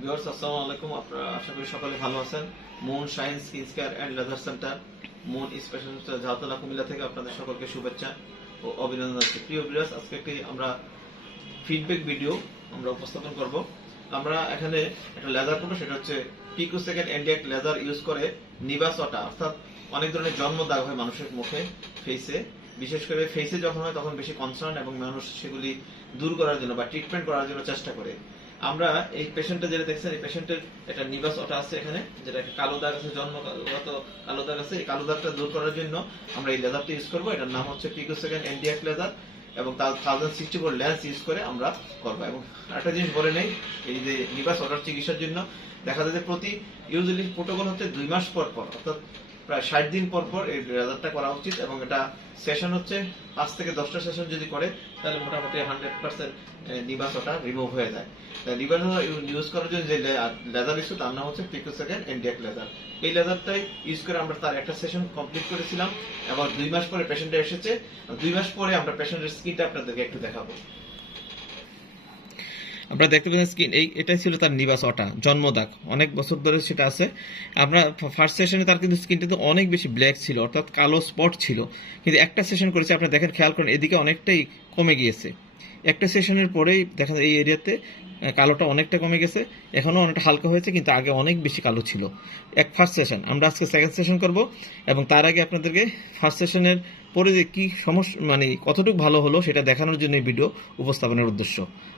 Viewers, আসসালামু আলাইকুম। আপনারা আশা করি সকলে ভালো আছেন। Moon Science skin care and laser centre Moon specialist Jhautala Comilla থেকে আপনাদের সকলকে শুভেচ্ছা ও অভিনন্দন জানাচ্ছি। প্রিয় ভিউয়ার্স, আজকে একটি আমরা ফিডব্যাক ভিডিও আমরা উপস্থাপন করব। আমরা এখানে একটা লেদার করব সেটা হচ্ছে pico second ND YAG laser use করে নিবাসটা অর্থাৎ অনেক ধরনের জন্ম দাগ হয় মানুষের মুখে ফেসে বিশেষ করে ফেসে যখন হয়, তখন বেশি কনসার্ন এবং মানুষ সেগুলি দূর করার জন্য বা ট্রিটমেন্ট করার জন্য চেষ্টা করে। আমরা এই পেশেন্টটা যেটা দেখছেন, এই পেশেন্টের একটা নিবাস ওটা আছে এখানে যেটা কালো দাগ আছে, জন্মগত কালো দাগ আছে। এই কালো দাগটা দূর করার জন্য আমরা এই লেদারটা ইউজ করব। এটার নাম হচ্ছে পিকো সেকেন্ড এন্ডিয়াক লেদার এবং তার thousand sixty four lens use করে আমরা করব। এবং একটা জিনিস বলে নেই, এই যে নিবাস অর্ডার চিকিৎসার জন্য দেখা যায় যে প্রতি ইউজুয়ালি প্রোটোকল হচ্ছে দুই মাস পর পর, অর্থাৎ প্রায় ষাট দিন পর পর এই রেজাল্টটা করা উচিত এবং এটা সেশন হচ্ছে। পাঁচ থেকে দশটা সেশন যদি করে, তাহলে মোটামুটি হান্ড্রেড পার্সেন্ট নিবাস ওটা রিমুভ হয়ে যায়। নিবাস ইউজ করার জন্য যে লেদার ইস্যু তার নাম হচ্ছে পিকো সেকেন্ড এন্ডিয়াক লেদার এই লেদারটাই ইউজ করে আমরা তার একটা সেশন কমপ্লিট করেছিলাম এবং দুই মাস পরে পেশেন্ট এসেছে। দুই মাস পরে আমরা পেশেন্টের স্কিনটা আপনাদেরকে একটু দেখাবো। আপনারা দেখতে পাচ্ছেন স্ক্রিন, এই, এটাই ছিল তার নিবাস অটা, জন্মদাগ। অনেক বছর ধরে সেটা আছে। আমরা ফার্স্ট সেশনে তার কিন্তু স্ক্রিনটা তো অনেক বেশি ব্ল্যাক ছিল, অর্থাৎ কালো স্পট ছিল। কিন্তু একটা সেশন করেছে, আপনারা দেখেন, খেয়াল করেন, এদিকে অনেকটাই কমে গিয়েছে। একটা সেশনের পরেই দেখা যায় এই এরিয়াতে কালোটা অনেকটা কমে গেছে, এখনও অনেকটা হালকা হয়েছে, কিন্তু আগে অনেক বেশি কালো ছিল। এক ফার্স্ট সেশন আমরা আজকে সেকেন্ড সেশন করব, এবং তার আগে আপনাদেরকে ফার্স্ট সেশনের পরে যে কি সমস্যা মানে কতটুকু ভালো হলো সেটা দেখানোর জন্য এই ভিডিও উপস্থাপনের উদ্দেশ্য।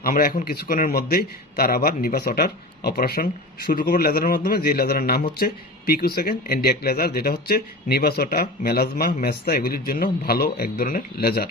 আমরা এখন কিছুক্ষণের মধ্যেই তার আবার নিবাস অটার অপারেশন শুরু করব লেজারের মাধ্যমে যে লেজারের নাম হচ্ছে পিকু সেকেন্ড এন্ডিয়াক লেজার যেটা হচ্ছে নিবাস অটা মেলাজমা মেস্তা এগুলির জন্য ভালো এক ধরনের লেজার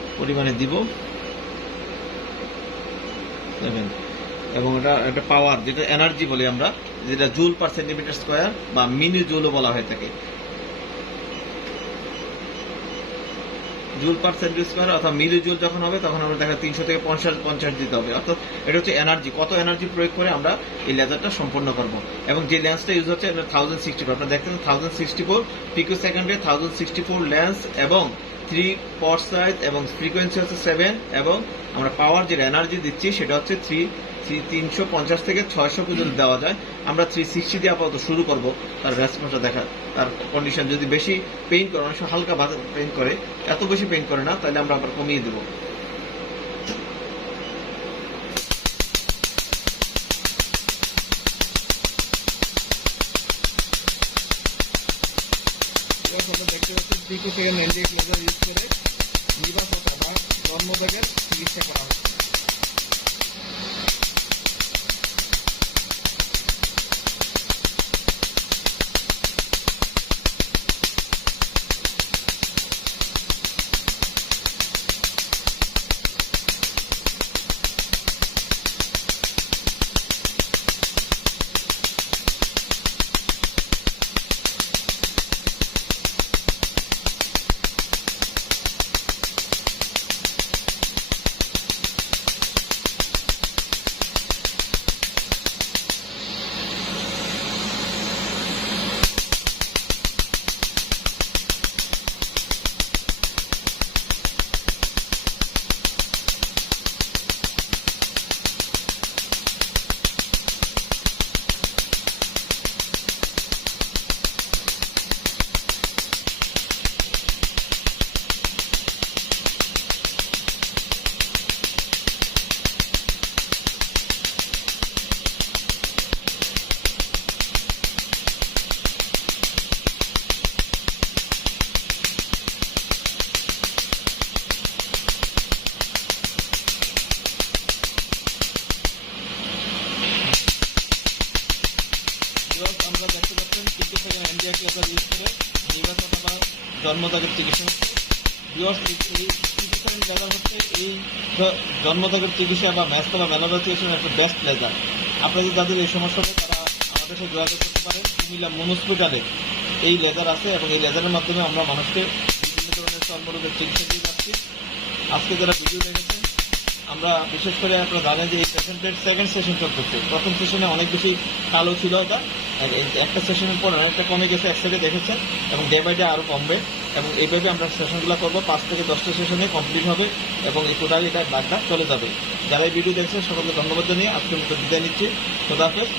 পরিমাণে দিব। সেভেন এবং এটা একটা পাওয়ার যেটা এনার্জি বলি আমরা, যেটা জুল পার সেন্টিমিটার স্কোয়ার বা মিনি জুলও বলা হয়ে থাকে। জুল পার সেন্টিমিটার স্কোয়ার অর্থাৎ মিলি জুল যখন হবে, তখন আমরা দেখা তিনশো থেকে পঞ্চাশ পঞ্চাশ দিতে হবে। অর্থাৎ এটা হচ্ছে এনার্জি কত এনার্জি প্রয়োগ করে আমরা এই লেজারটা সম্পন্ন করব? এবং যে লেন্সটা ইউজ হচ্ছে থাউজেন্ড সিক্সটি ফোর আপনারা দেখতেন থাউজেন্ড সিক্সটি ফোর পিকো সেকেন্ডে থাউজেন্ড সিক্সটি ফোর লেন্স এবং থ্রি পট সাইজ এবং ফ্রিকোয়েন্সি হচ্ছে সেভেন এবং আমরা পাওয়ার যে এনার্জি দিচ্ছি সেটা হচ্ছে থ্রি থ্রি তিনশো পঞ্চাশ থেকে ছয়শো পর্যন্ত দেওয়া যায়। আমরা থ্রি সিক্সটি দিয়ে আপাতত শুরু করব তার রেসপন্সটা দেখা তার কন্ডিশন যদি বেশি পেইন করে অনেক হালকা পেইন করে এত বেশি পেইন করে না তাহলে আমরা আবার কমিয়ে দেবো। দেখতে পাচ্ছেন পিকো থেকে লেন্সিক ক্লোজার ইউজ করে নিবাস অথবা জন্মদাগের চিকিৎসা করা হচ্ছে। লেজার ইউজ নির্বাচন বা জন্মদাগের চিকিৎসা হচ্ছে এই লেজার হচ্ছে এই জন্মদাগের চিকিৎসা বা ম্যাস্তা বা চিকিৎসার একটা বেস্ট লেজার আপনাদের যাদের এই সমস্যা হবে তারা আমাদের সাথে যোগাযোগ করতে পারেন কুমিল্লা মনস্পিটালে এই লেজার আছে এবং এই লেজারের মাধ্যমে আমরা মানুষকে বিভিন্ন ধরনের চর্মরোগের চিকিৎসা দিয়ে যাচ্ছি আজকে যারা ভিডিও দেখেছেন আমরা বিশেষ করে আপনারা জানেন যে এই সেকেন্ড সেশন চলতেছে। প্রথম সেশনে অনেক বেশি কালো ছিল ওটা একটা সেশনের পর অনেকটা কমে গেছে, একসাথে দেখেছেন, এবং ডে বাই ডে আরও কমবে, এবং এইভাবে আমরা সেশনগুলো করব, পাঁচ থেকে দশটা সেশনে কমপ্লিট হবে, এবং এই টোটাল এটা বাড়টা চলে যাবে। যারা এই ভিডিও দেখছেন, সকলকে ধন্যবাদ জানিয়ে আজকের মতো বিদায় নিচ্ছি। খোদা হাফেজ।